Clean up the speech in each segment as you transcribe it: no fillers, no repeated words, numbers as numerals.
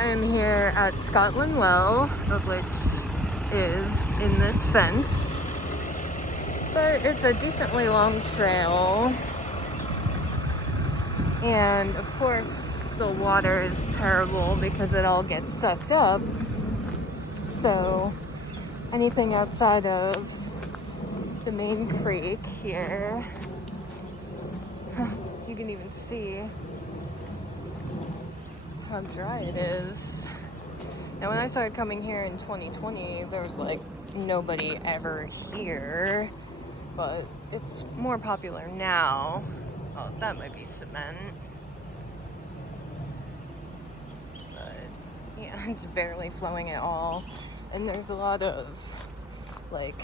am here at Scotland Well, of which is in this fence. But it's a decently long trail. And of course, the water is terrible because it all gets sucked up. So anything outside of the main creek here, you can even see how dry it is. Now when I started coming here in 2020, there was like nobody ever here, but it's more popular now. Oh, that might be cement. But yeah, it's barely flowing at all. And there's a lot of like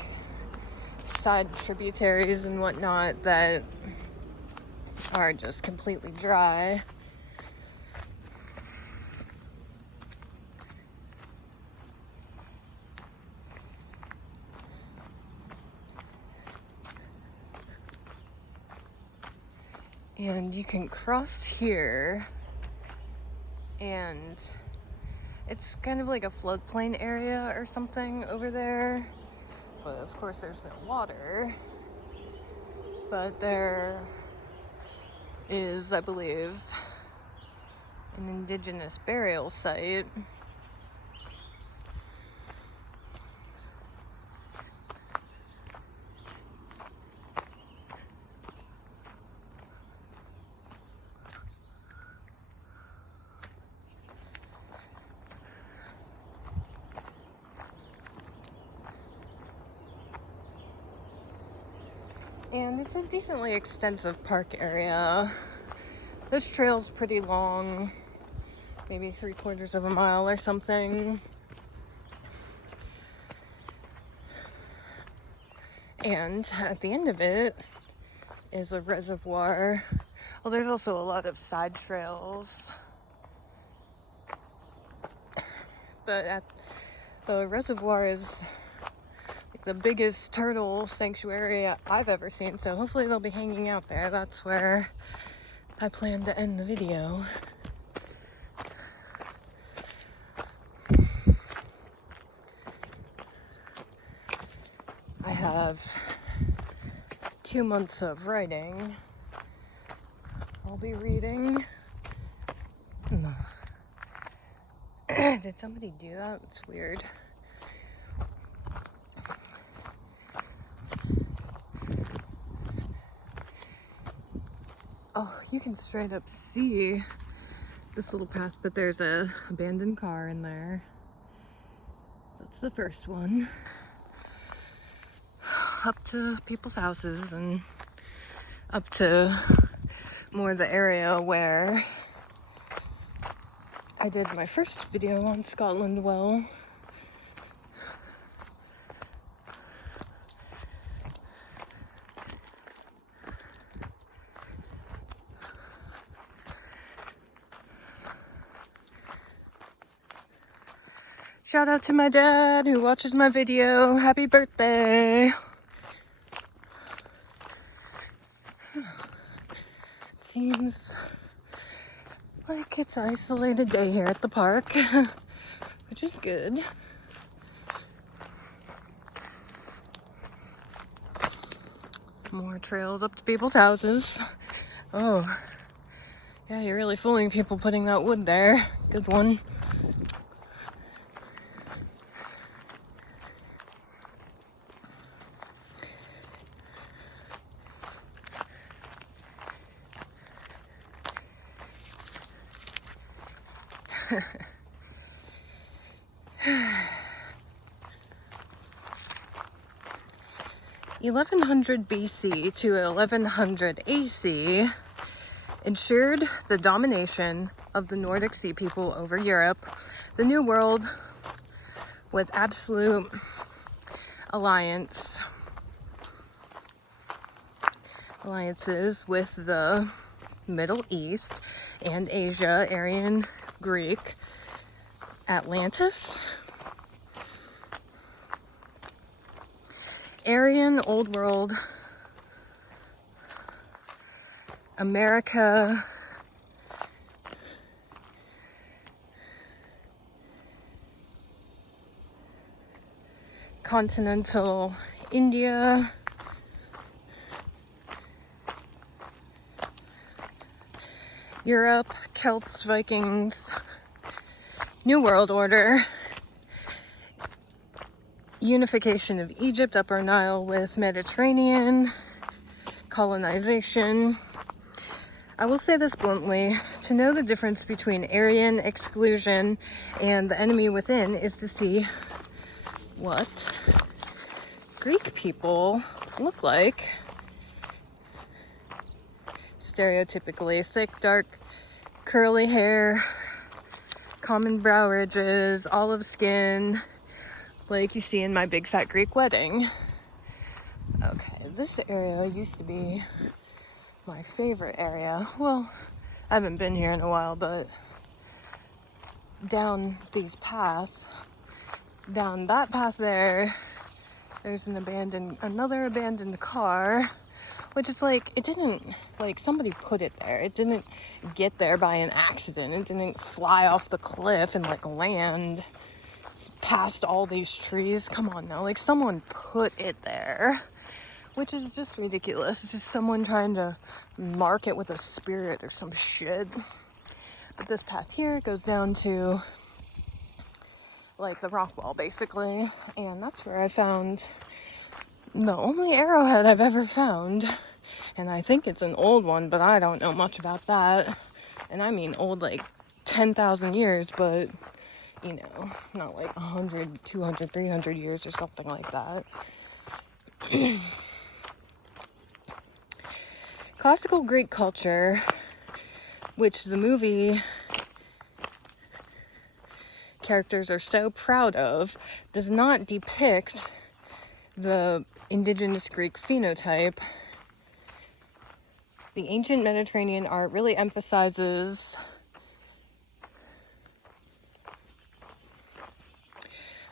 side tributaries and whatnot that are just completely dry. And you can cross here, and it's kind of like a floodplain area or something over there. But of course there's no water. But there is, I believe, an indigenous burial site. And it's a decently extensive park area. This trail's pretty long, maybe 3/4 of a mile or something. And at the end of it is a reservoir. Well, there's also a lot of side trails. But the reservoir is like the biggest turtle sanctuary I've ever seen, so hopefully they'll be hanging out there. That's where I plan to end the video. I have 2 months of writing. I'll be reading. Did somebody do that? It's weird. Oh, you can straight up see this little path, but there's a abandoned car in there. That's the first one. Up to people's houses and up to more the area where I did my first video on Scotland Well. Shout out to my dad who watches my video. Happy birthday! Seems like it's an isolated day here at the park, which is good. More trails up to people's houses. Oh, yeah, you're really fooling people putting that wood there. Good one. (1100) BC to 1100 AC ensured the domination of the Nordic Sea people over Europe, the New World, with absolute alliances with the Middle East and Asia, Aryan, Greek, Atlantis, Aryan, Old World, America, continental India, Europe, Celts, Vikings, New World Order, unification of Egypt, Upper Nile with Mediterranean, colonization. I will say this bluntly, to know the difference between Aryan exclusion and the enemy within is to see what Greek people look like. Stereotypically thick, dark, curly hair, common brow ridges, olive skin, like you see in my big fat Greek wedding. Okay, this area used to be my favorite area. Well, I haven't been here in a while, but down these paths, down that path there, there's another abandoned car, which is like, it didn't, like, somebody put it there. It didn't get there by an accident. It didn't fly off the cliff and like land past all these trees. Come on now, like, someone put it there, which is just ridiculous. It's just someone trying to mark it with a spirit or some shit. But this path here goes down to like the rock wall basically, and that's where I found the only arrowhead I've ever found. And I think it's an old one, but I don't know much about that. And I mean old, like 10,000 years, but you know, not like 100, 200, 300 years or something like that. Classical Greek culture, which the movie characters are so proud of, does not depict the indigenous Greek phenotype. The ancient Mediterranean art really emphasizes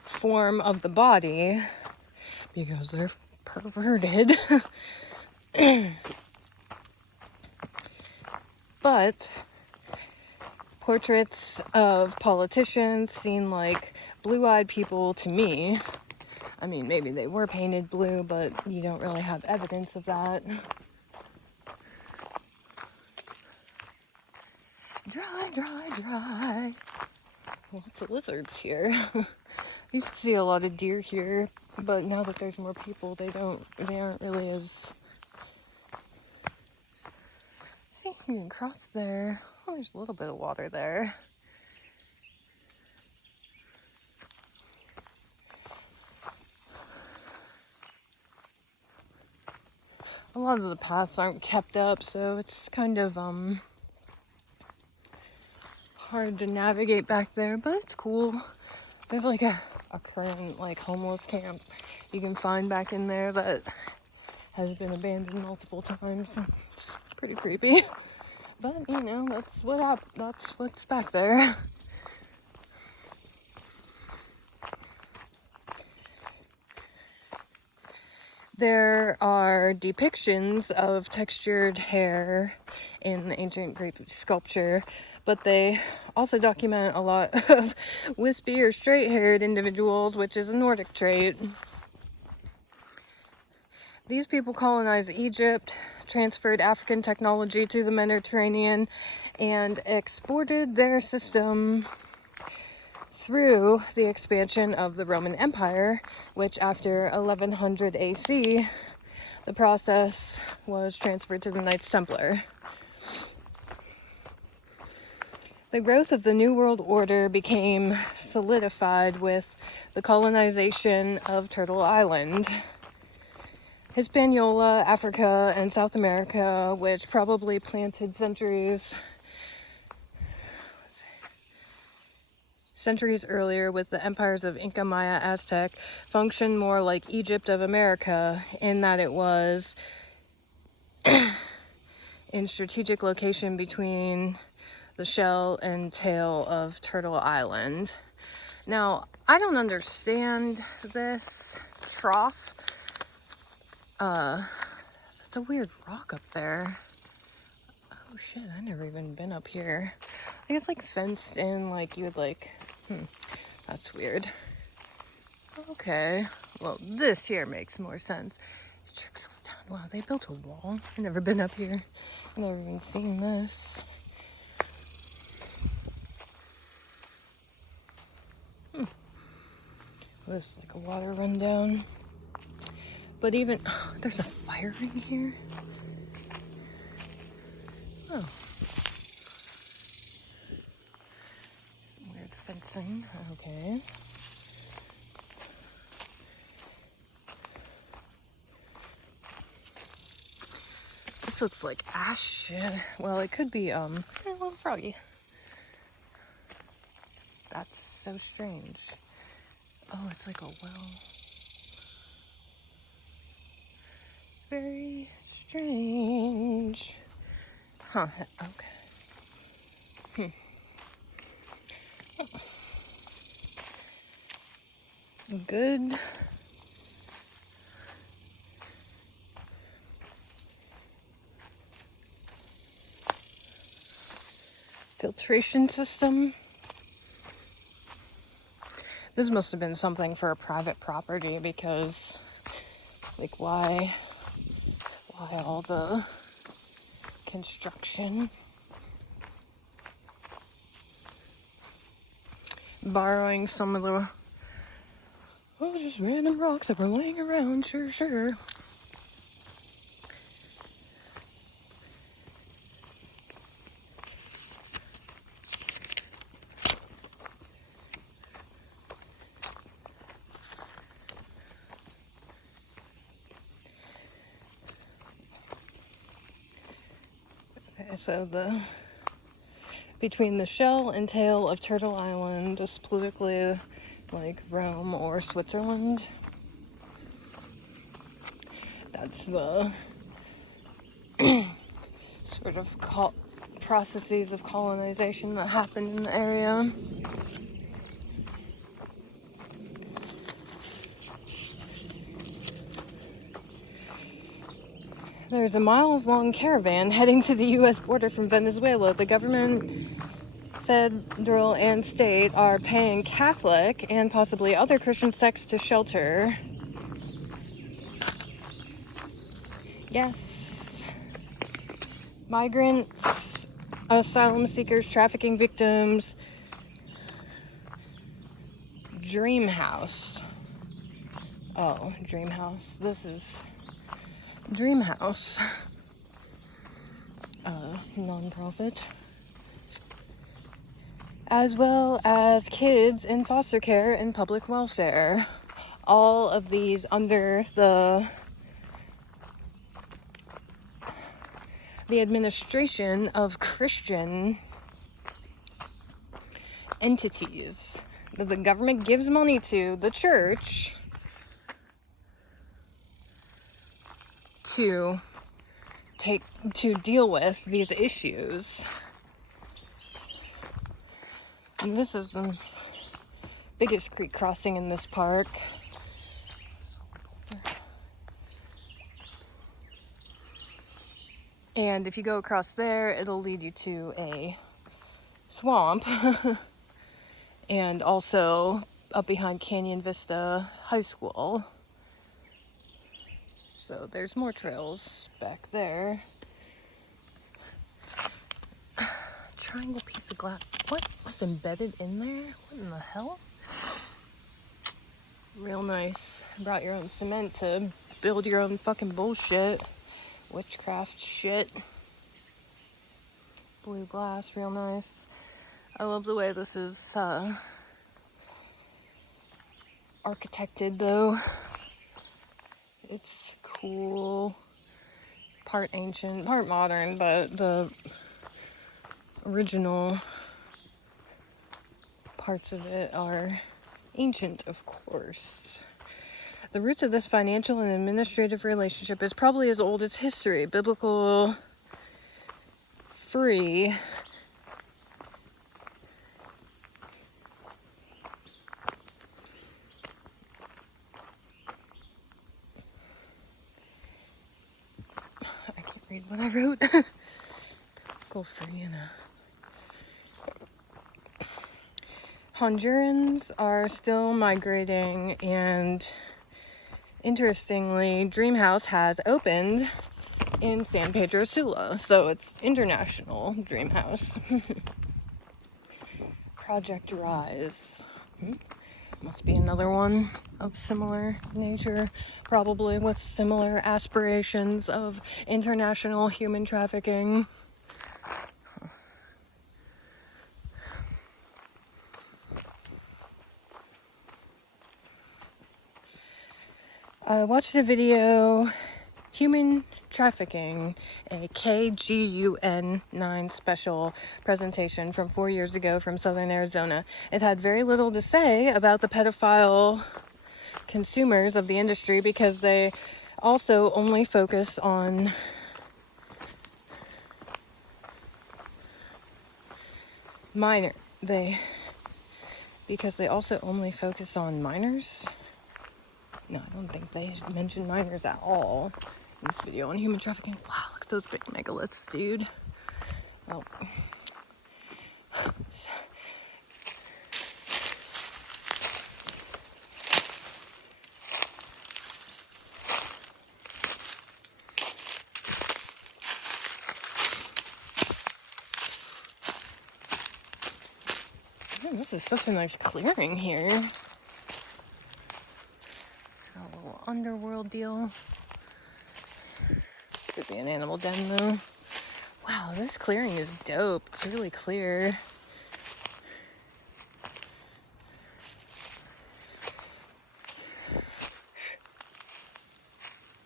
form of the body because they're perverted. But portraits of politicians seem like blue-eyed people to me. I mean, maybe they were painted blue, but you don't really have evidence of that. Dry, dry, dry. Lots of lizards here. I used to see a lot of deer here, but now that there's more people, they aren't really as... See, you can cross there. Oh, there's a little bit of water there. A lot of the paths aren't kept up, so it's kind of hard to navigate back there, but it's cool. There's like a current like homeless camp you can find back in there that has been abandoned multiple times. It's pretty creepy, but you know, that's what's back there. There are depictions of textured hair in the ancient Greek sculpture, but they also document a lot of wispy or straight-haired individuals, which is a Nordic trait. These people colonized Egypt, transferred African technology to the Mediterranean, and exported their system through the expansion of the Roman Empire, which after 1100 AC, the process was transferred to the Knights Templar. The growth of the New World Order became solidified with the colonization of Turtle Island, Hispaniola, Africa, and South America, which probably planted centuries earlier with the empires of Inca, Maya, Aztec, functioned more like Egypt of America in that it was in strategic location between the shell and tail of Turtle Island. Now, I don't understand this trough. It's a weird rock up there. Oh shit, I've never even been up here. I think it's like fenced in, like you would like, that's weird. Okay, Well, this here makes more sense. This trickles down. Wow, they built a wall. I've never been up here. I've never even seen this. This is like a water rundown. But even, there's a fire in here. Oh. Some weird fencing. Okay. This looks like ash shit. Well, it could be, a little froggy. That's so strange. Oh, it's like a well. Very strange. Huh, okay. Good. Filtration system. This must have been something for a private property because, like, why all the construction? Borrowing some of the, just random rocks that were laying around, sure. Okay, so between the shell and tail of Turtle Island is politically like Rome or Switzerland. That's the sort of processes of colonization that happened in the area. There's a miles-long caravan heading to the U.S. border from Venezuela. The government, federal and state, are paying Catholic and possibly other Christian sects to shelter. Yes. Migrants, asylum seekers, trafficking victims. Dream House. Oh, Dream House. This is Dream House. Non-profit. As well as kids in foster care and public welfare. All of these under the administration of Christian entities that the government gives money to the church to deal with these issues. And this is the biggest creek crossing in this park. And if you go across there, it'll lead you to a swamp. And also up behind Canyon Vista High School. So there's more trails back there. Triangle piece of glass. What was embedded in there? What in the hell? Real nice. Brought your own cement to build your own fucking bullshit. Witchcraft shit. Blue glass, real nice. I love the way this is architected though. It's cool. Part ancient, part modern, but the original parts of it are ancient, of course. The roots of this financial and administrative relationship is probably as old as history. Biblical free. I can't read what I wrote. Go free in a... Hondurans are still migrating, and interestingly, Dream House has opened in San Pedro Sula, so it's international Dream House. Project Rise. Must be another one of similar nature, probably with similar aspirations of international human trafficking. I watched a video, Human Trafficking, a KGUN 9 special presentation from 4 years ago from Southern Arizona. It had very little to say about the pedophile consumers of the industry because they also only focus on because they also only focus on minors. No, I don't think they mentioned minors at all in this video on human trafficking. Wow, look at those big megaliths, dude. Oh. Man, this is such a nice clearing here. It's got a little underworld deal. Could be an animal den though. Wow, this clearing is dope. It's really clear.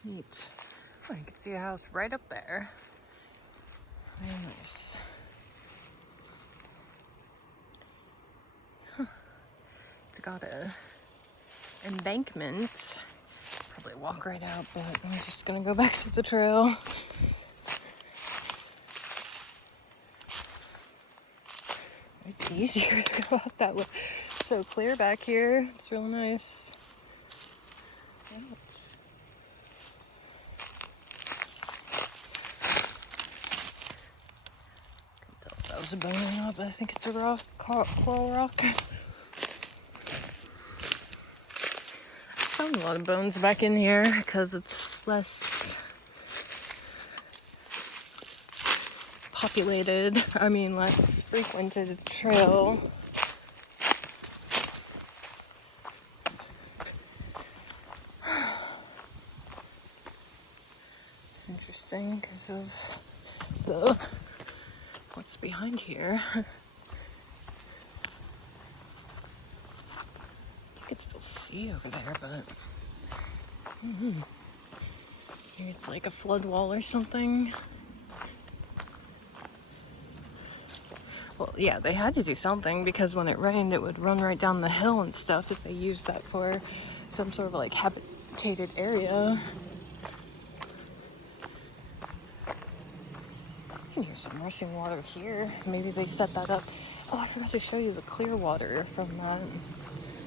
Neat. Oh, you can see a house right up there. Very nice. Huh. It's got a embankment. Probably walk right out, but I'm just gonna go back to the trail. It's easier to go out that way. So clear back here. It's real nice. Yeah. Can't tell if that was a bone or not, but I think it's a rock, coral rock. Found a lot of bones back in here because it's less populated. Less frequented trail. It's interesting because of what's behind here. You could still see over there, but maybe it's like a flood wall or something. Well, yeah, they had to do something because when it rained, it would run right down the hill and stuff if they used that for some sort of like habitated area. I can hear some rushing water here. Maybe they set that up. Oh, I forgot to show you the clear water from that.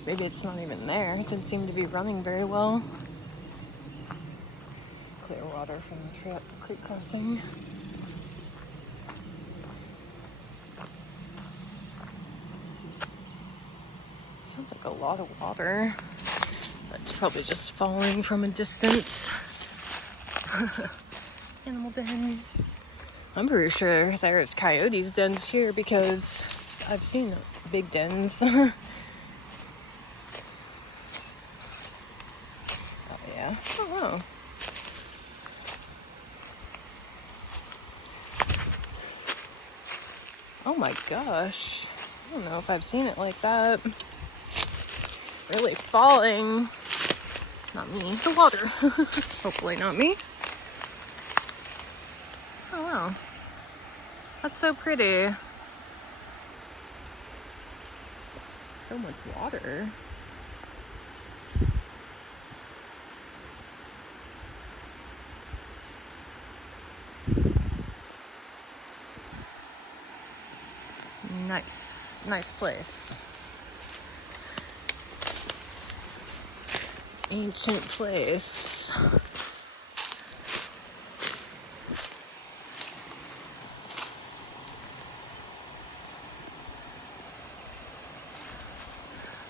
Maybe it's not even there. It didn't seem to be running very well. Clear water from the creek crossing. Sounds like a lot of water. That's probably just falling from a distance. Animal den. I'm pretty sure there's coyotes dens here because I've seen big dens. Oh yeah. Oh wow. Oh my gosh. I don't know if I've seen it like that. Really falling. Not me. The water. Hopefully not me. Oh wow. That's so pretty. So much water. Nice place. Ancient place.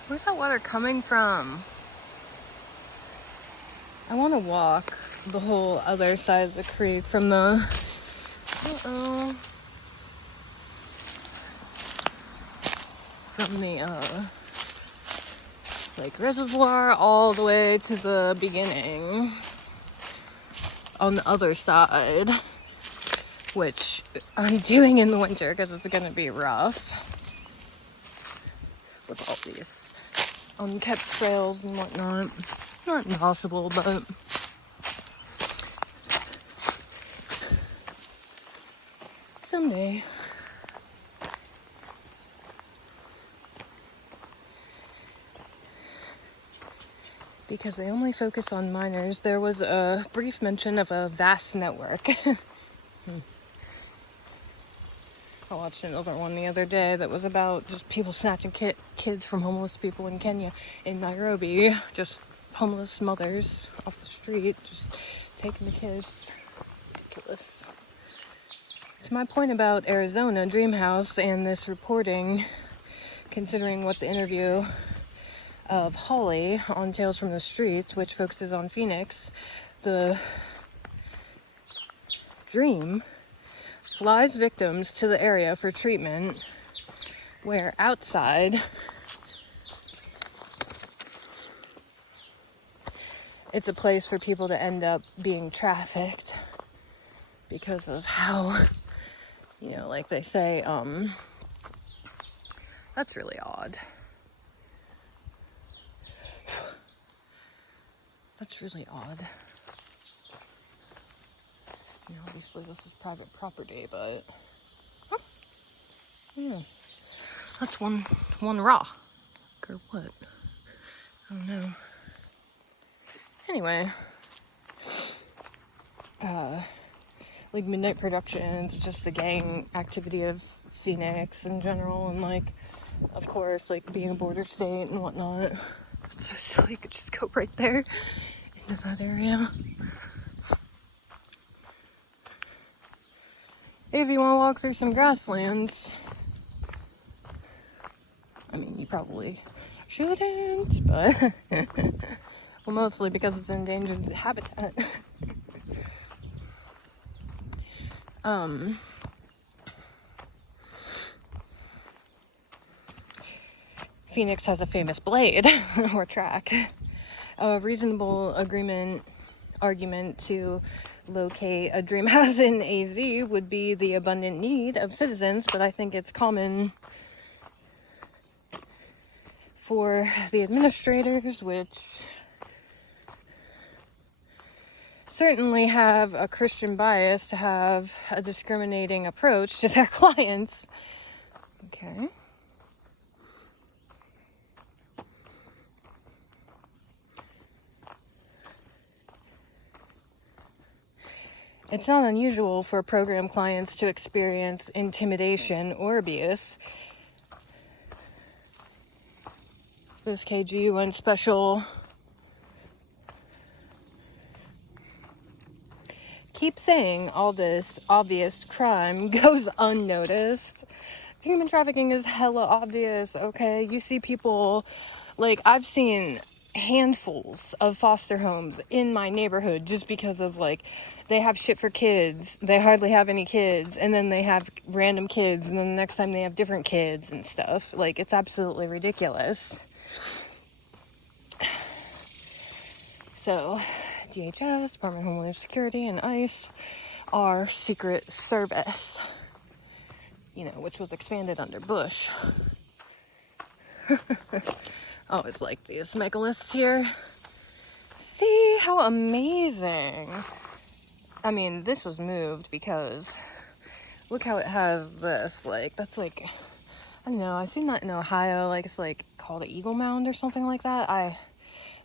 Where's that water coming from? I want to walk the whole other side of the creek from the like reservoir all the way to the beginning on the other side, which I'm doing in the winter because it's gonna be rough with all these unkept trails and whatnot. Not impossible, but someday. Because they only focus on minors. There was a brief mention of a vast network. I watched another one the other day that was about just people snatching kids from homeless people in Kenya, in Nairobi. Just homeless mothers off the street, just taking the kids. Ridiculous. To my point about Arizona Dream House and this reporting, considering what the interview of Holly on Tales from the Streets, which focuses on Phoenix, the Dream flies victims to the area for treatment, where outside it's a place for people to end up being trafficked because of how, like they say, that's really odd. That's really odd. Obviously this is private property, but yeah, that's one rock or what? I don't know. Anyway, like Midnight Productions, just the gang activity of Phoenix in general, and like, of course, like being a border state and whatnot. It's so silly, you could just go right there into that area. If you want to walk through some grasslands, I mean, you probably shouldn't, but well, mostly because it's endangered habitat. Phoenix has a famous blade or track. A reasonable argument to locate a dream house in AZ would be the abundant need of citizens, but I think it's common for the administrators, which certainly have a Christian bias, to have a discriminating approach to their clients. Okay. It's not unusual for program clients to experience intimidation or abuse. This KG went special. Keep saying all this obvious crime goes unnoticed. Human trafficking is hella obvious, okay? You see people, like, I've seen handfuls of foster homes in my neighborhood just because of, like, they have shit for kids, they hardly have any kids, and then they have random kids, and then the next time they have different kids and stuff. Like, it's absolutely ridiculous. So, DHS, Department of Homeland Security, and ICE are Secret Service, which was expanded under Bush. Oh, it's like these megaliths here. See how amazing. I mean, this was moved because look how it has this, like, that's like, I don't know, I've seen that in Ohio, like, it's like called an Eagle Mound or something like that.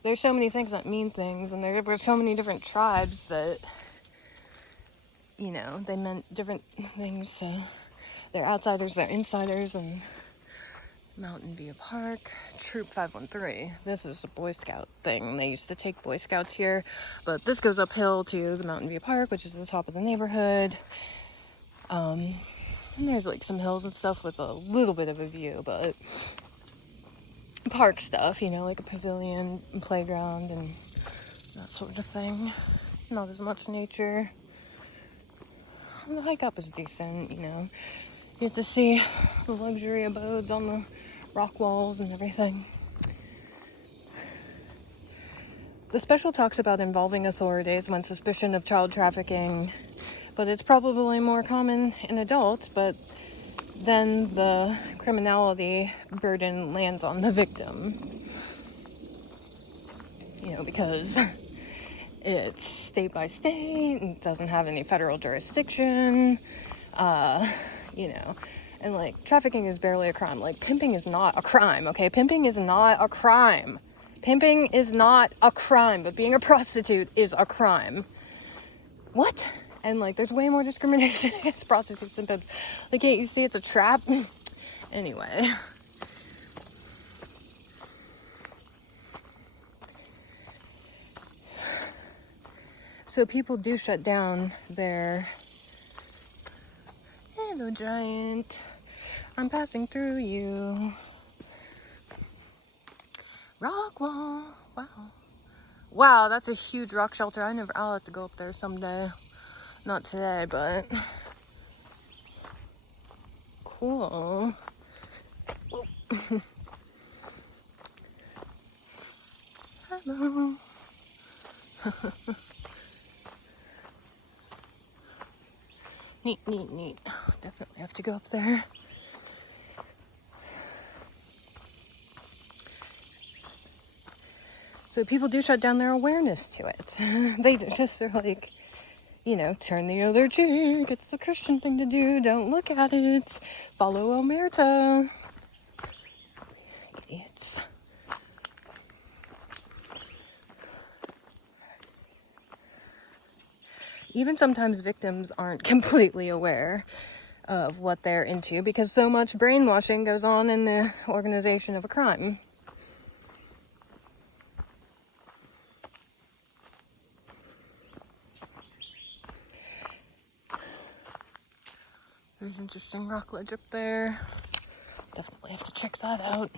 There's so many things that mean things, and there were so many different tribes that, they meant different things, so they're outsiders, they're insiders, and Mountain View Park, Troop 513. This is a Boy Scout thing. They used to take Boy Scouts here, but this goes uphill to the Mountain View Park, which is the top of the neighborhood. And there's like some hills and stuff with a little bit of a view, but park stuff, like a pavilion and playground and that sort of thing. Not as much nature. The hike up is decent, you know. You get to see the luxury abodes on the rock walls and everything. The special talks about involving authorities when suspicion of child trafficking, but it's probably more common in adults, but then the criminality burden lands on the victim. You know, because it's state by state, and doesn't have any federal jurisdiction, you know, and like trafficking is barely a crime. Like pimping is not a crime, okay? Pimping is not a crime. Pimping is not a crime, but being a prostitute is a crime. What? And like there's way more discrimination against prostitutes and pimps. Like, can't you see it's a trap? Anyway. So people do shut down their... Hello, giant. I'm passing through you. Rock wall. Wow. Wow, that's a huge rock shelter. I'll have to go up there someday. Not today, but... Cool. Hello. Neat, neat, neat. Definitely have to go up there. So people do shut down their awareness to it. They just are like, you know, turn the other cheek. It's the Christian thing to do. Don't look at it. Follow Omerta. Idiots. Even sometimes victims aren't completely aware of what they're into because so much brainwashing goes on in the organization of a crime. There's an interesting rock ledge up there. Definitely have to check that out.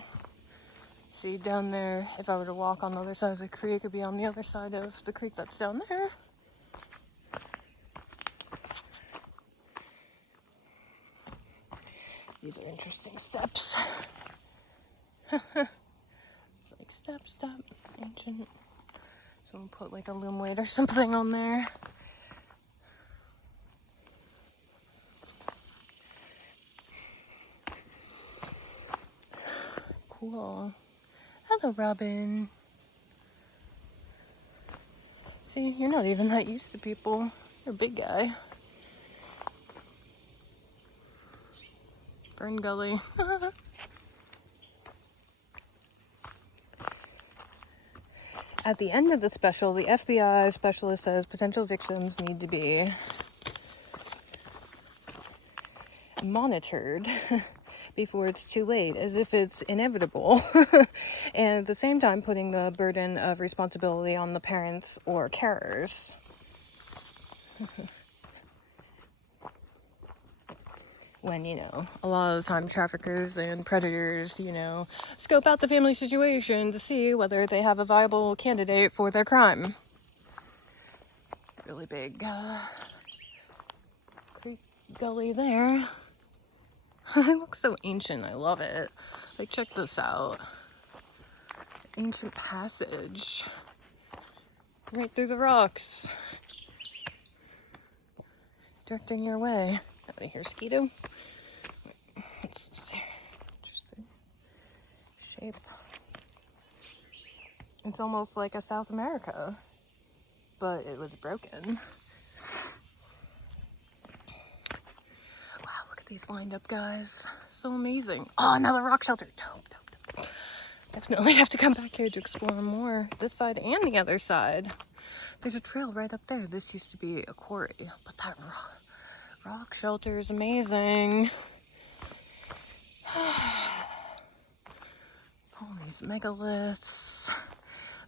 See, down there, if I were to walk on the other side of the creek, it'd be on the other side of the creek that's down there. These are interesting steps. It's like step, ancient. Someone put like a loom weight or something on there. Cool. Hello, Robin. See, you're not even that used to people. You're a big guy. Fern Gully. At the end of the special, the FBI specialist says potential victims need to be monitored before it's too late, as if it's inevitable. And at the same time, putting the burden of responsibility on the parents or carers. When, you know, a lot of the time traffickers and predators, you know, scope out the family situation to see whether they have a viable candidate for their crime. Really big creek gully there. It looks so ancient. I love it. Like, check this out. Ancient passage. Right through the rocks. Directing your way. Out of here, Skeeto. It's interesting shape. It's almost like a South America, but it was broken. Wow, look at these lined up guys. So amazing. Oh, another rock shelter. Dope. Definitely have to come back here to explore more. This side and the other side. There's a trail right up there. This used to be a quarry, but that rock shelter is amazing. All these megaliths.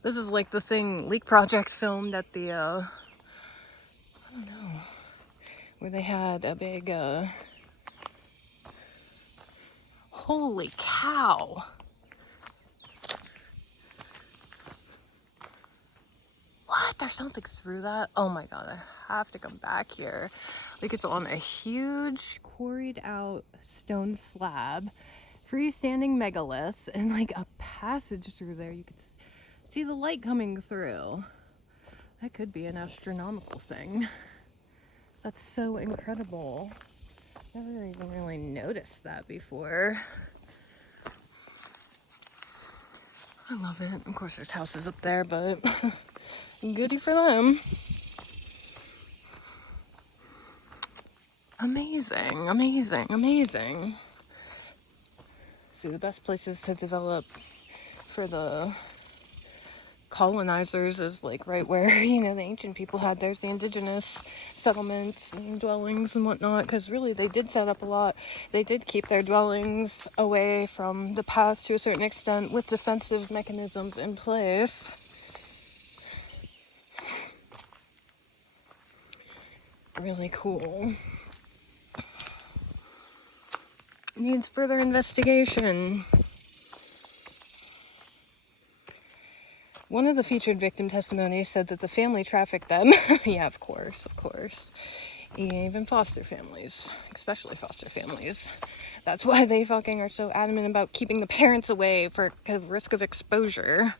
This is like the thing Leak Project filmed at the, I don't know, where they had a big, holy cow. What? there's something through that. Oh my god, I have to come back here. Like, it's on a huge quarried out stone slab, freestanding megaliths, and like a passage through there. You could see the light coming through. That could be an astronomical thing. That's so incredible. Never even really noticed that before. I love it. Of course, there's houses up there, but goody for them. Amazing, amazing, amazing. See, the best places to develop for the colonizers is like right where, you know, the ancient people had theirs, the indigenous settlements and dwellings and whatnot, because really they did set up a lot. They did keep their dwellings away from the past to a certain extent with defensive mechanisms in place. Really cool. Needs further investigation. One of the featured victim testimonies said that the family trafficked them. Yeah, of course. Even foster families, especially foster families. That's why they fucking are so adamant about keeping the parents away for risk of exposure.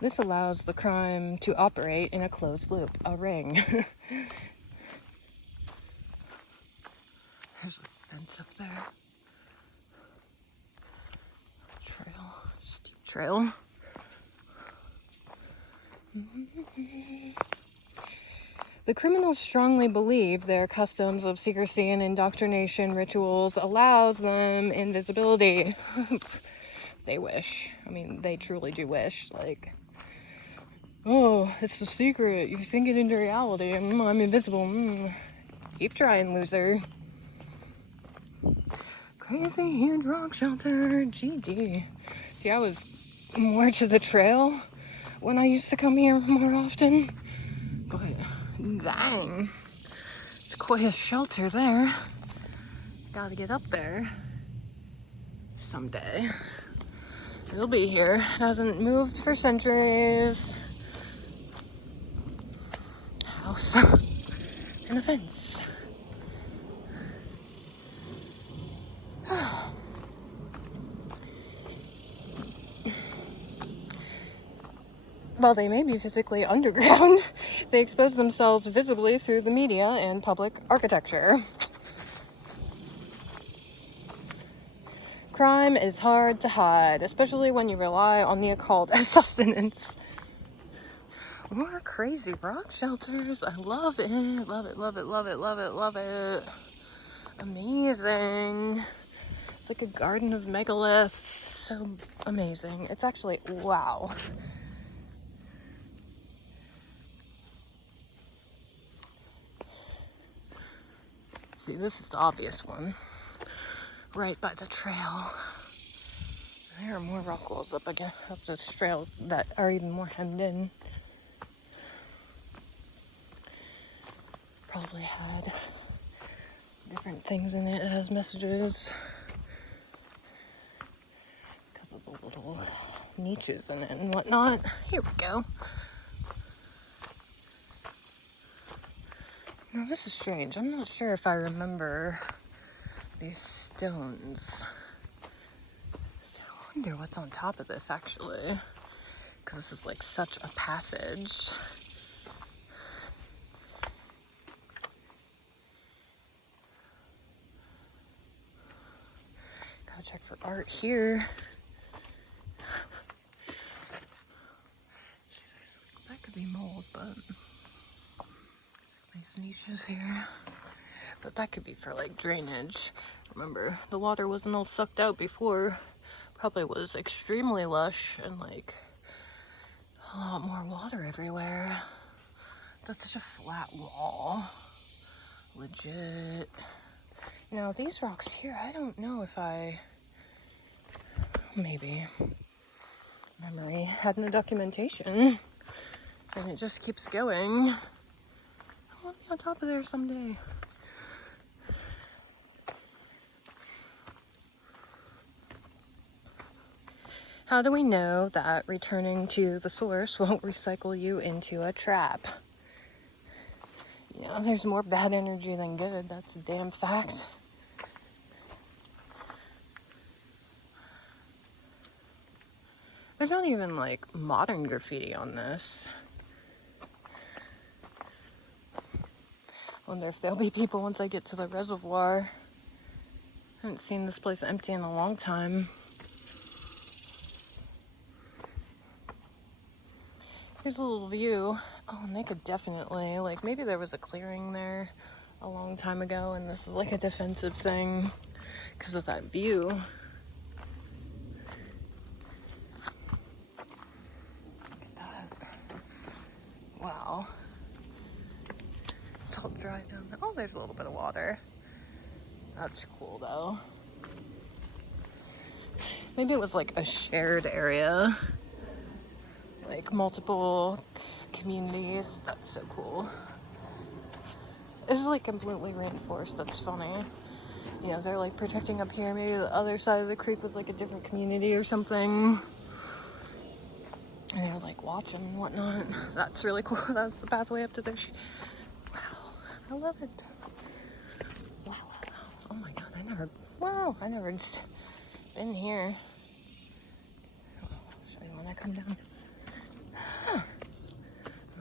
This allows the crime to operate in a closed loop, a ring. There's a fence up there. Steep trail. The criminals strongly believe their customs of secrecy and indoctrination rituals allows them invisibility. They wish. I mean, they truly do wish. Like, oh, it's a secret. You sink it into reality. I'm invisible. Keep trying, loser. Crazy huge rock shelter. GG. See, I was more to the trail when I used to come here more often. But, dang. It's quite a shelter there. Gotta get up there someday. It'll be here. It hasn't moved for centuries. House and a fence. While they may be physically underground, they expose themselves visibly through the media and public architecture. Crime is hard to hide, especially when you rely on the occult as sustenance. More crazy rock shelters. I love it. Love it, love it, love it, love it, love it. Amazing. It's like a garden of megaliths. So amazing. It's actually, wow. See, this is the obvious one. Right by the trail. There are more rock walls up this trail that are even more hemmed in. Probably had different things in it. It has messages because of the little niches in it and whatnot. Here we go. Now this is strange. I'm not sure if I remember these stones. So I wonder what's on top of this actually, because this is like such a passage. Gotta check for art here. That could be mold, but these niches here. But that could be for like drainage. Remember, the water wasn't all sucked out before. Probably was extremely lush and like a lot more water everywhere. That's such a flat wall. Legit. Now these rocks here, I don't know if maybe memory had no documentation. And it just keeps going. I want to be on top of there someday. How do we know that returning to the source won't recycle you into a trap? You know, there's more bad energy than good. That's a damn fact. There's not even like modern graffiti on this. Wonder if there'll be people once I get to the reservoir. Haven't seen this place empty in a long time. Here's a little view. Oh, and they could definitely, like, maybe there was a clearing there a long time ago, and this is like a defensive thing because of that view. Look at that. Wow. It's all dry down there. Oh, there's a little bit of water. That's cool, though. Maybe it was like a shared area. Like multiple communities. That's so cool. This is like completely rainforest. That's funny. You know, they're like protecting up here. Maybe the other side of the creek was like a different community or something. And they're like watching and whatnot. That's really cool. That's the pathway up to there. Wow. I love it. Wow, wow, wow. Oh my god, I never been here. I'll show you when I come down.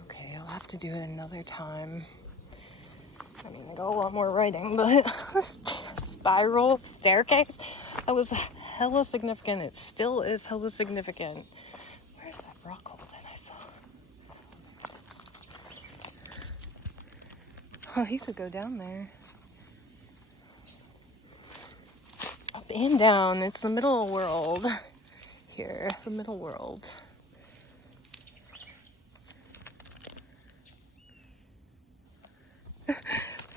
Okay, I'll have to do it another time. I mean, I got a lot more writing, but spiral staircase, that was hella significant. It still is hella significant. Where's that rock hole that I saw? Oh, you could go down there. Up and down. It's the middle world here. The middle world.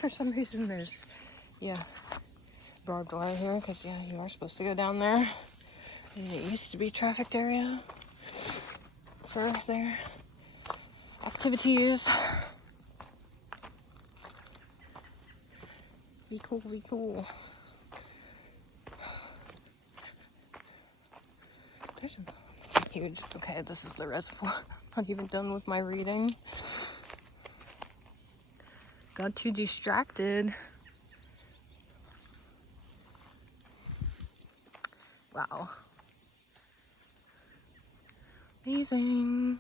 For some reason there's, barbed wire here, because, you are supposed to go down there. And it used to be a trafficked area for their activities. Be cool, be cool. There's a huge, okay, this is the reservoir. Not even done with my reading. Got too distracted. Wow. Amazing.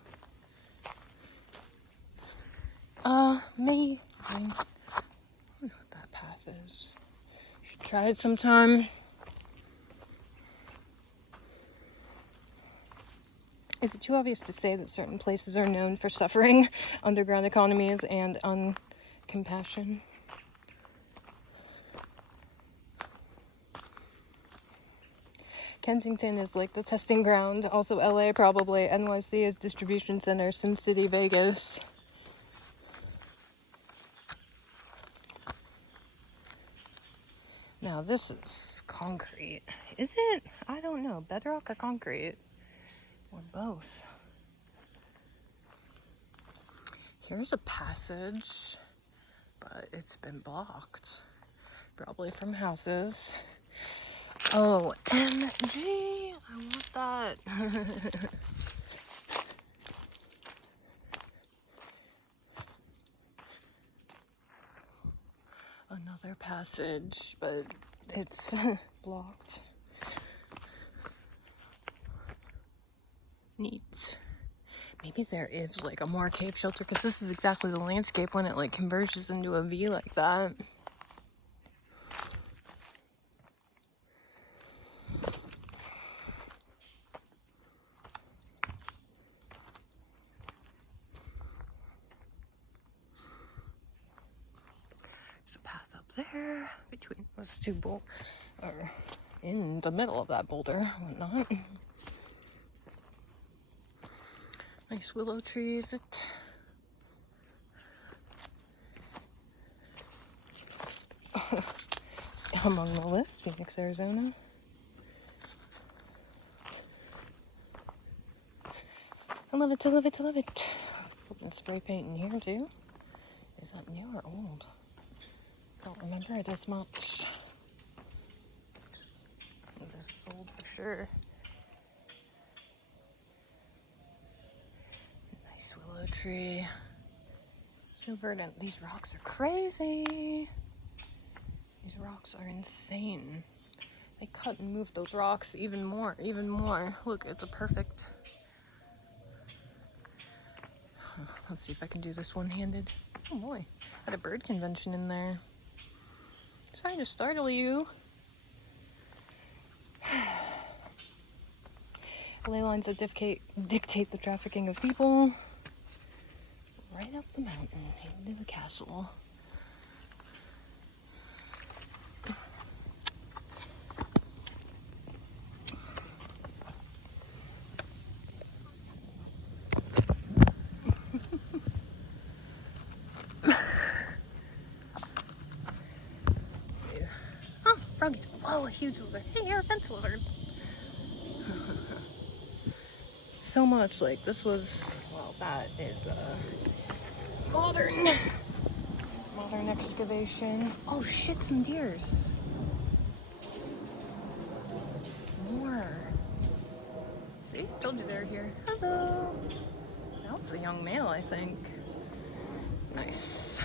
Amazing. I don't know what that path is. Should try it sometime. Is it too obvious to say that certain places are known for suffering underground economies and uncompassion? Kensington is like the testing ground. Also LA probably. NYC is distribution center. Sin City, Vegas. Now this is concrete. Is it? I don't know. Bedrock or concrete? Or both. Here's a passage, but it's been blocked. Probably from houses. OMG! I want that. Another passage, but it's blocked. Neat. Maybe there is like a more cave shelter, because this is exactly the landscape when it like converges into a V like that. There's a path up there between those two boulders, or in the middle of that boulder, whatnot. Nice willow trees. Among the list, Phoenix, Arizona. I love it, I love it, I love it. Putting spray paint in here too. Is that new or old? Don't remember it as much. This is old for sure. willow tree. So verdant. These rocks are crazy. These rocks are insane. They cut and move those rocks even more, even more. Look, it's a perfect... Let's see if I can do this one-handed. Oh boy, had a bird convention in there. Sorry to startle you. Ley lines that dictate the trafficking of people. Right up the mountain into the castle. Oh, froggies. Whoa, a huge lizard. Hey, you're a fence lizard. So much, like, this was, well, that is modern excavation. Oh shit, some deers. More. See, told you they're here. Hello. That was a young male, I think. Nice.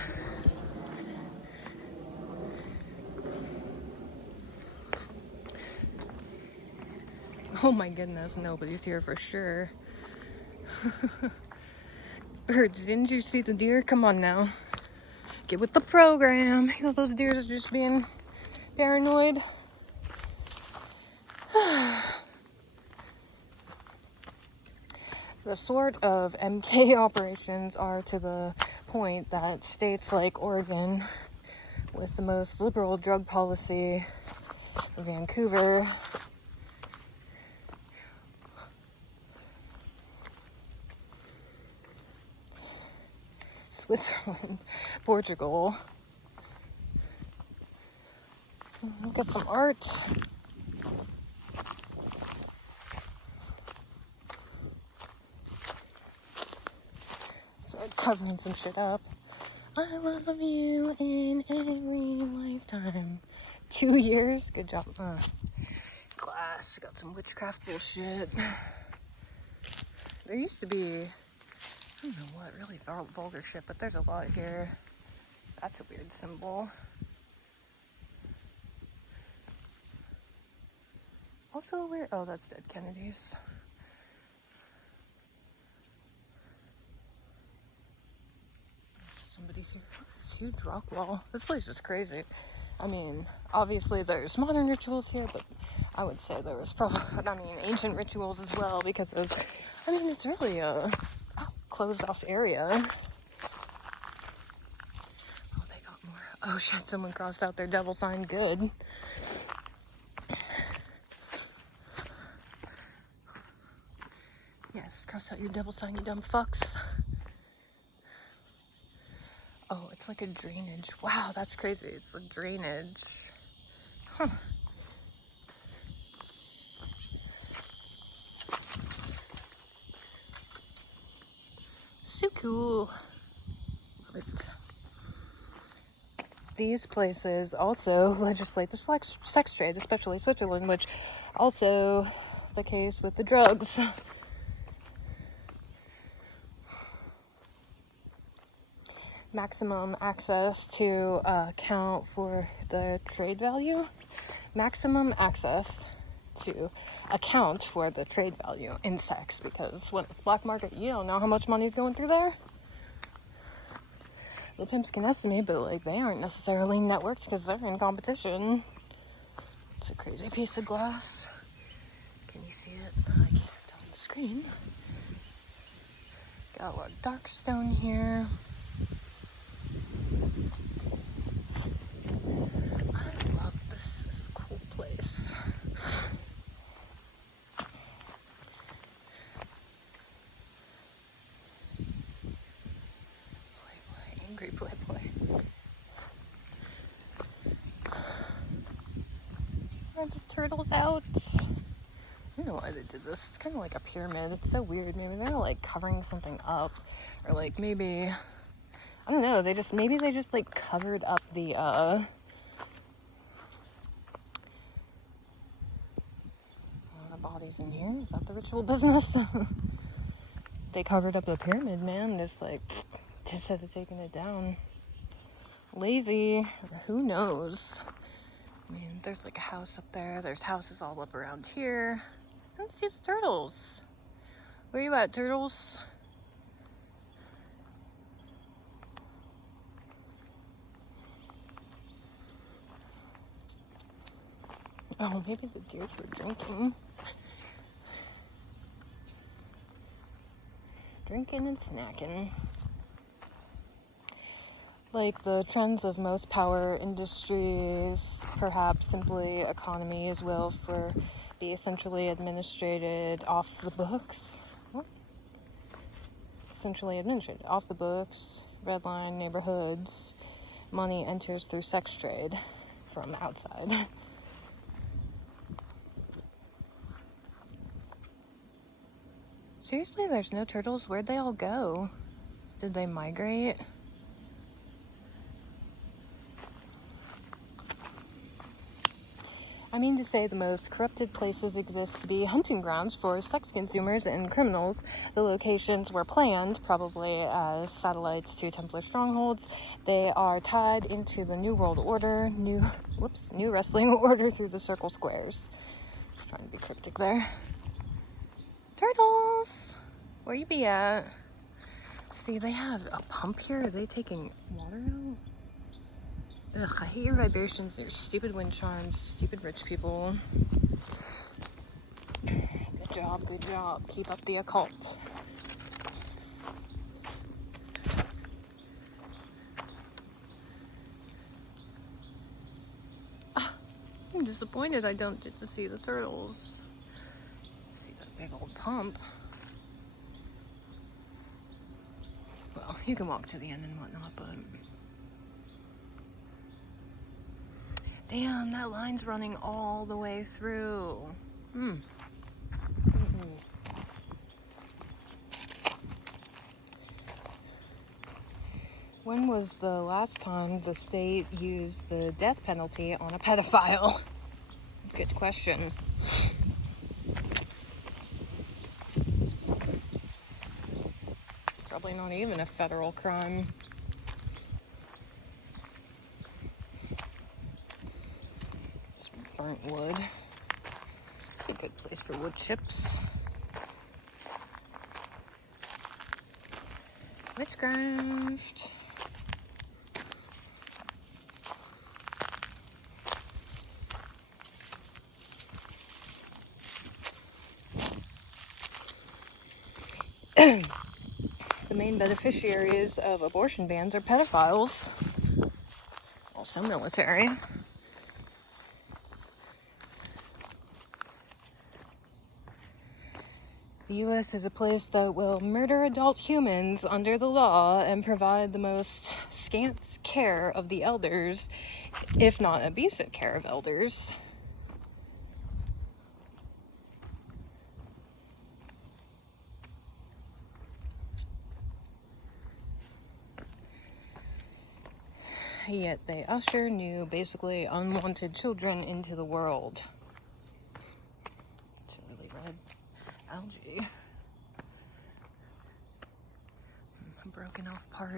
Oh my goodness, nobody's here for sure. Birds, didn't you see the deer? Come on now. Get with the program. You know, those deers are just being paranoid. The sort of MK operations are to the point that states like Oregon, with the most liberal drug policy, Vancouver, Switzerland, Portugal. Look at some art. Start covering some shit up. I love you in every lifetime. 2 years? Good job. Glass. Got some witchcraft bullshit. There used to be, I don't know what, really vulgar shit, but there's a lot here. That's a weird symbol. Also a weird, oh, that's dead Kennedys. Somebody's here. This huge rock wall. This place is crazy. I mean, obviously there's modern rituals here, but I would say there was probably, ancient rituals as well, because of, it's really a closed off area. Oh, they got more. Oh shit, someone crossed out their devil sign. Good. Yes, cross out your devil sign, you dumb fucks. Oh, it's like a drainage. Wow, that's crazy. It's a drainage. Huh. So cool. These places also legislate the sex trade, especially Switzerland, which also the case with the drugs. Maximum access to account for the trade value. Maximum access to account for the trade value in sex, because when it's black market, you don't know how much money's going through there. The pimps can estimate, but like they aren't necessarily networked because they're in competition. It's a crazy piece of glass. Can you see it? I can't on the screen. Got a lot of dark stone here. I love this. This is a cool place. Playboy, angry playboy. Are the turtles out? I don't know why they did this. It's kind of like a pyramid. It's so weird. Maybe they're like covering something up, or like maybe, I don't know. Maybe they just like covered up the bodies in here. Is that the ritual business? They covered up the pyramid, man. Just instead of taking it down. Lazy. Who knows? I mean, there's like a house up there. There's houses all up around here. I don't see the turtles. Where you at, turtles? Oh, maybe the deers were drinking. Drinking and snacking. Like the trends of most power industries, perhaps simply economies will be essentially administrated off the books. What? Essentially administrated off the books, redline neighborhoods. Money enters through sex trade from outside. Seriously, there's no turtles? Where'd they all go? Did they migrate? I mean to say the most corrupted places exist to be hunting grounds for sex consumers and criminals. The locations were planned, probably as satellites to Templar strongholds. They are tied into the New World Order, new wrestling order through the circle squares. Just trying to be cryptic there. Turtles! Where you be at? See, they have a pump here. Are they taking water out? Ugh, I hate your vibrations, your stupid wind chimes, stupid rich people. Good job. Keep up the occult. I'm disappointed I don't get to see the turtles. See that big old pump. Well, you can walk to the end and whatnot, but... Damn, that line's running all the way through. When was the last time the state used the death penalty on a pedophile? Good question. Probably not even a federal crime. Burnt wood. It's a good place for wood chips. Witchcraft. The main beneficiaries of abortion bans are pedophiles. Also military. The U.S. is a place that will murder adult humans under the law and provide the most scant care of the elders, if not abusive care of elders. Yet they usher new, basically unwanted children into the world. It's a really red algae. A broken off part. I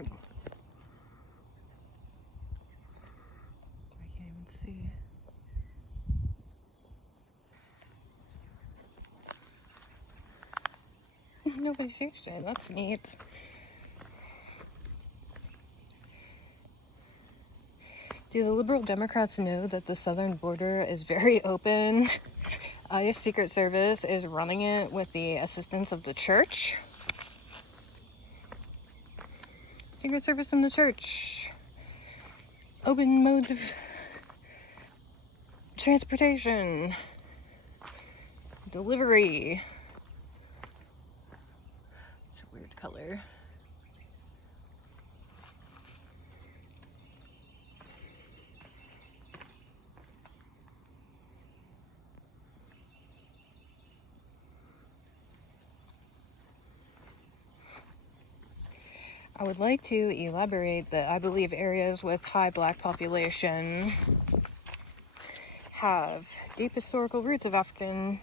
can't even see. Nobody's used it. That's neat. Do the Liberal Democrats know that the southern border is very open? The Secret Service is running it with the assistance of the church. Secret Service and the church. Open modes of transportation. Delivery. It's a weird color. I would like to elaborate that I believe areas with high black population have deep historical roots of African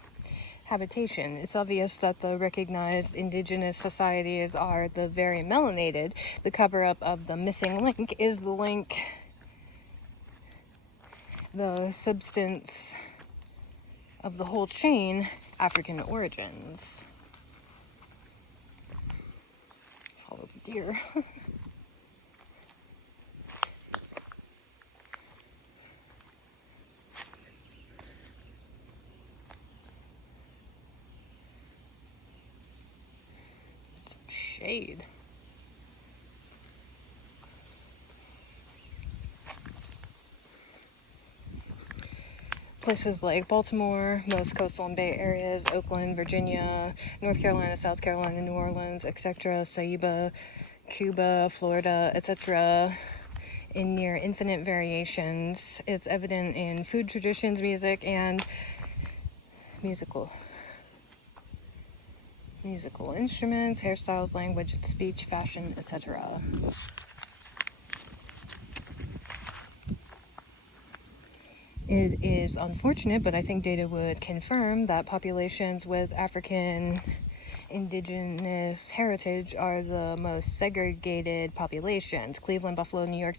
habitation. It's obvious that the recognized indigenous societies are the very melanated. The cover-up of the missing link is the link, the substance of the whole chain, African origins. Follow the deer. Shade. Places like Baltimore, most coastal and bay areas, Oakland, Virginia, North Carolina, South Carolina, New Orleans, etc., Saiba, Cuba, Florida, etc., in near infinite variations. It's evident in food traditions, music, and musical instruments, hairstyles, language, speech, fashion, etc. It is unfortunate, but I think data would confirm that populations with African indigenous heritage are the most segregated populations. Cleveland, Buffalo, New York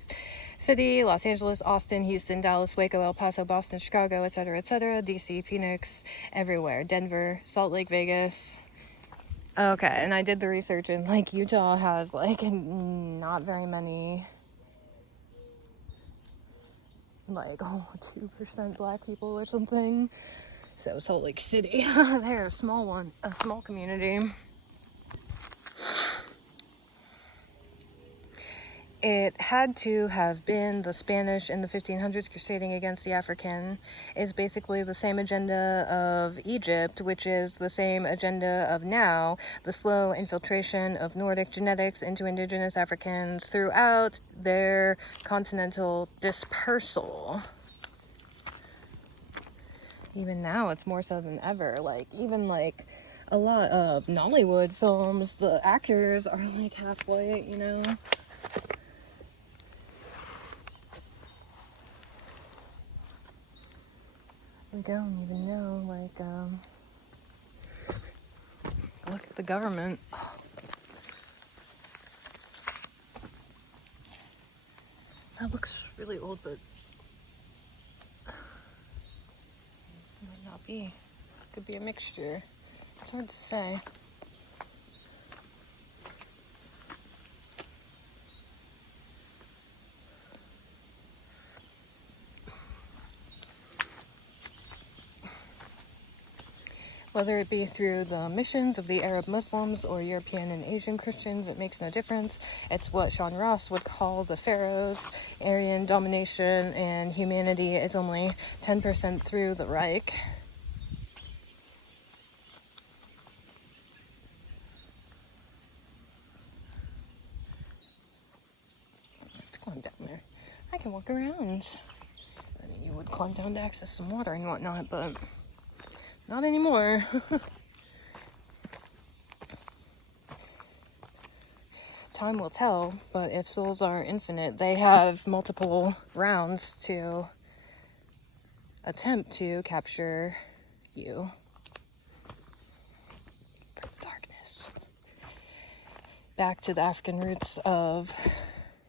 City, Los Angeles, Austin, Houston, Dallas, Waco, El Paso, Boston, Chicago, etc., DC, Phoenix, everywhere. Denver, Salt Lake, Vegas. Okay, and I did the research, and like Utah has like not very many, like 2% black people or something. So Salt Lake City, they're a small community. It had to have been the Spanish in the 1500s crusading against the African. Is basically the same agenda of Egypt, which is the same agenda of now, the slow infiltration of Nordic genetics into indigenous Africans throughout their continental dispersal. Even now, it's more so than ever. Like, even like a lot of Nollywood films, the actors are like half white, you know? We don't even know, like, look at the government. That looks really old, but it might not be. It could be a mixture. It's hard to say. Whether it be through the missions of the Arab Muslims or European and Asian Christians, it makes no difference. It's what Sean Ross would call the pharaohs, Aryan domination, and humanity is only 10% through the Reich. Let's climb down there. I can walk around. I mean, you would climb down to access some water and whatnot, but not anymore. Time will tell, but if souls are infinite, they have multiple rounds to attempt to capture you. Darkness. Back to the African roots of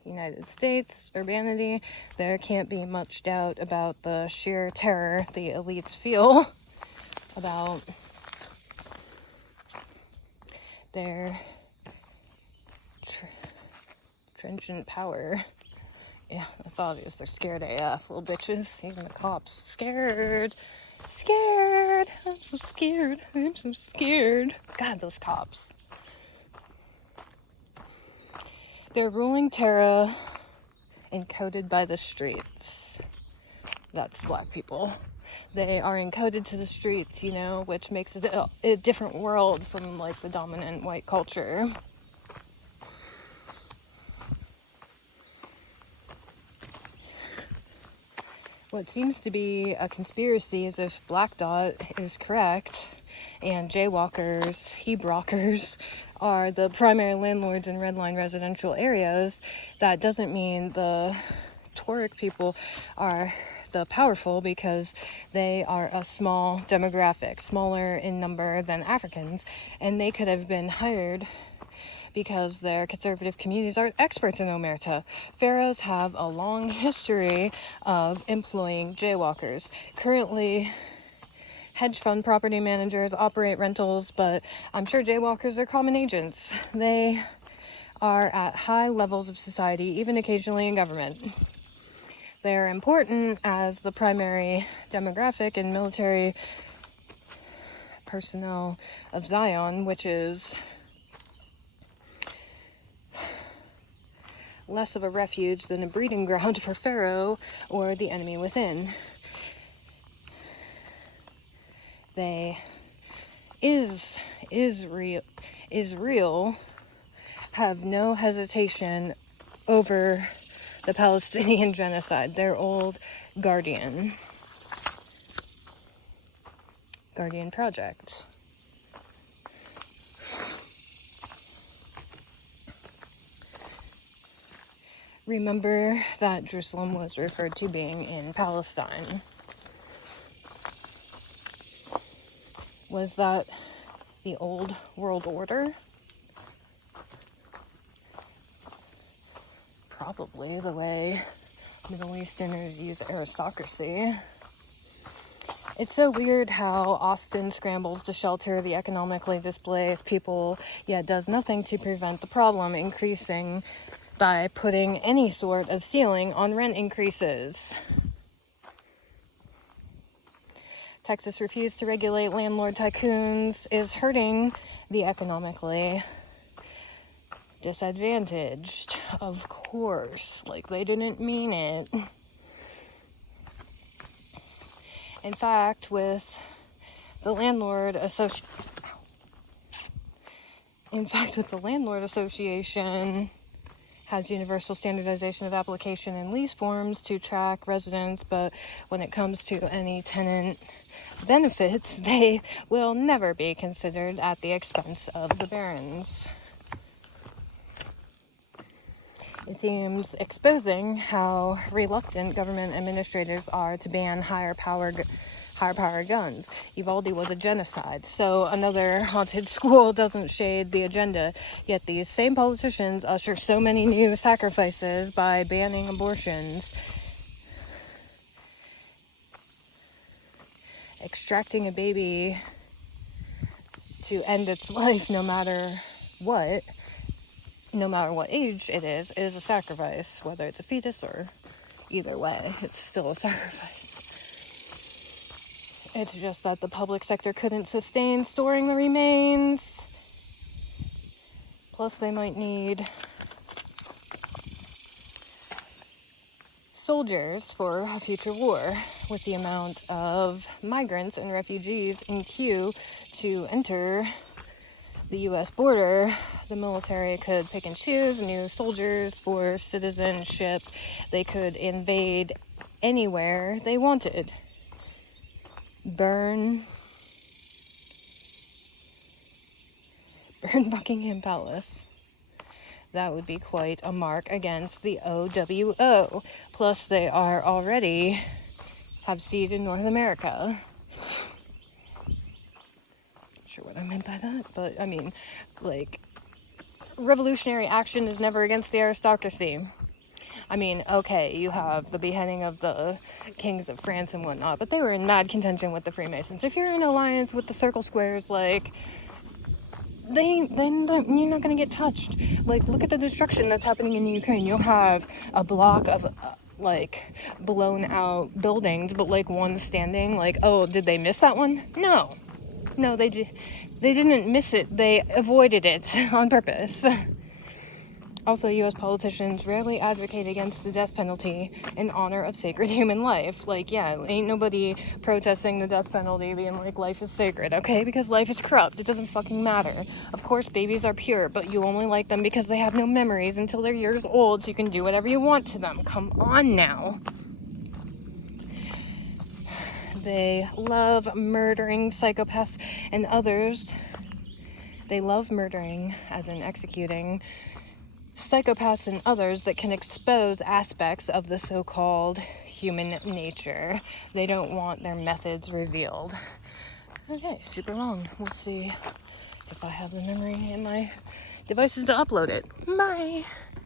United States urbanity, there can't be much doubt about the sheer terror the elites feel about their transcendent power. Yeah, that's obvious. They're scared AF, little bitches. Even the cops. Scared. I'm so scared. God, those cops. They're ruling terror encoded by the streets. That's black people. They are encoded to the streets, you know, which makes it a different world from, like, the dominant white culture. What seems to be a conspiracy is if Black Dot is correct and jaywalkers, Hebrockers, are the primary landlords in redline residential areas, that doesn't mean the Tauric people are the powerful because they are a small demographic, smaller in number than Africans, and they could have been hired because their conservative communities are experts in omerta. Pharaohs have a long history of employing jaywalkers. Currently, hedge fund property managers operate rentals, but I'm sure jaywalkers are common agents. They are at high levels of society, even occasionally in government. They're important as the primary demographic and military personnel of Zion, which is less of a refuge than a breeding ground for Pharaoh or the enemy within. Israel have no hesitation over the Palestinian genocide, their old guardian project. Remember that Jerusalem was referred to being in Palestine. Was that the old world order? Probably, the way Middle Easterners use aristocracy. It's so weird how Austin scrambles to shelter the economically displaced people, yet does nothing to prevent the problem increasing by putting any sort of ceiling on rent increases. Texas refused to regulate landlord tycoons is hurting the economically disadvantaged. Of course, like they didn't mean it. In fact, with the landlord association has universal standardization of application and lease forms to track residents, but when it comes to any tenant benefits, they will never be considered at the expense of the barons. It seems exposing how reluctant government administrators are to ban higher power guns. Uvalde was a genocide, so another haunted school doesn't shade the agenda. Yet these same politicians usher so many new sacrifices by banning abortions, extracting a baby to end its life no matter what age it is a sacrifice, whether it's a fetus or either way, it's still a sacrifice. It's just that the public sector couldn't sustain storing the remains. Plus, they might need soldiers for a future war. With the amount of migrants and refugees in queue to enter the U.S. border, the military could pick and choose new soldiers for citizenship. They could invade anywhere they wanted. Burn Buckingham Palace. That would be quite a mark against the OWO. Plus, they are already have seed in North America. Not sure what I meant by that, but I mean, like, revolutionary action is never against the aristocracy. I mean, okay, you have the beheading of the kings of France and whatnot, but they were in mad contention with the Freemasons. If you're in alliance with the Circle Squares, like, then you're not going to get touched. Like, look at the destruction that's happening in Ukraine. You'll have a block of, blown out buildings, but, like, one standing. Like, oh, did they miss that one? No, they didn't miss it. They avoided it on purpose. Also, U.S. politicians rarely advocate against the death penalty in honor of sacred human life. Like, yeah, ain't nobody protesting the death penalty being like, life is sacred, okay? Because life is corrupt. It doesn't fucking matter. Of course, babies are pure, but you only like them because they have no memories until they're years old, so you can do whatever you want to them. Come on now. They love murdering psychopaths and others. They love murdering, as in executing, psychopaths and others that can expose aspects of the so-called human nature. They don't want their methods revealed. Okay, super long. We'll see if I have the memory in my devices to upload it. Bye!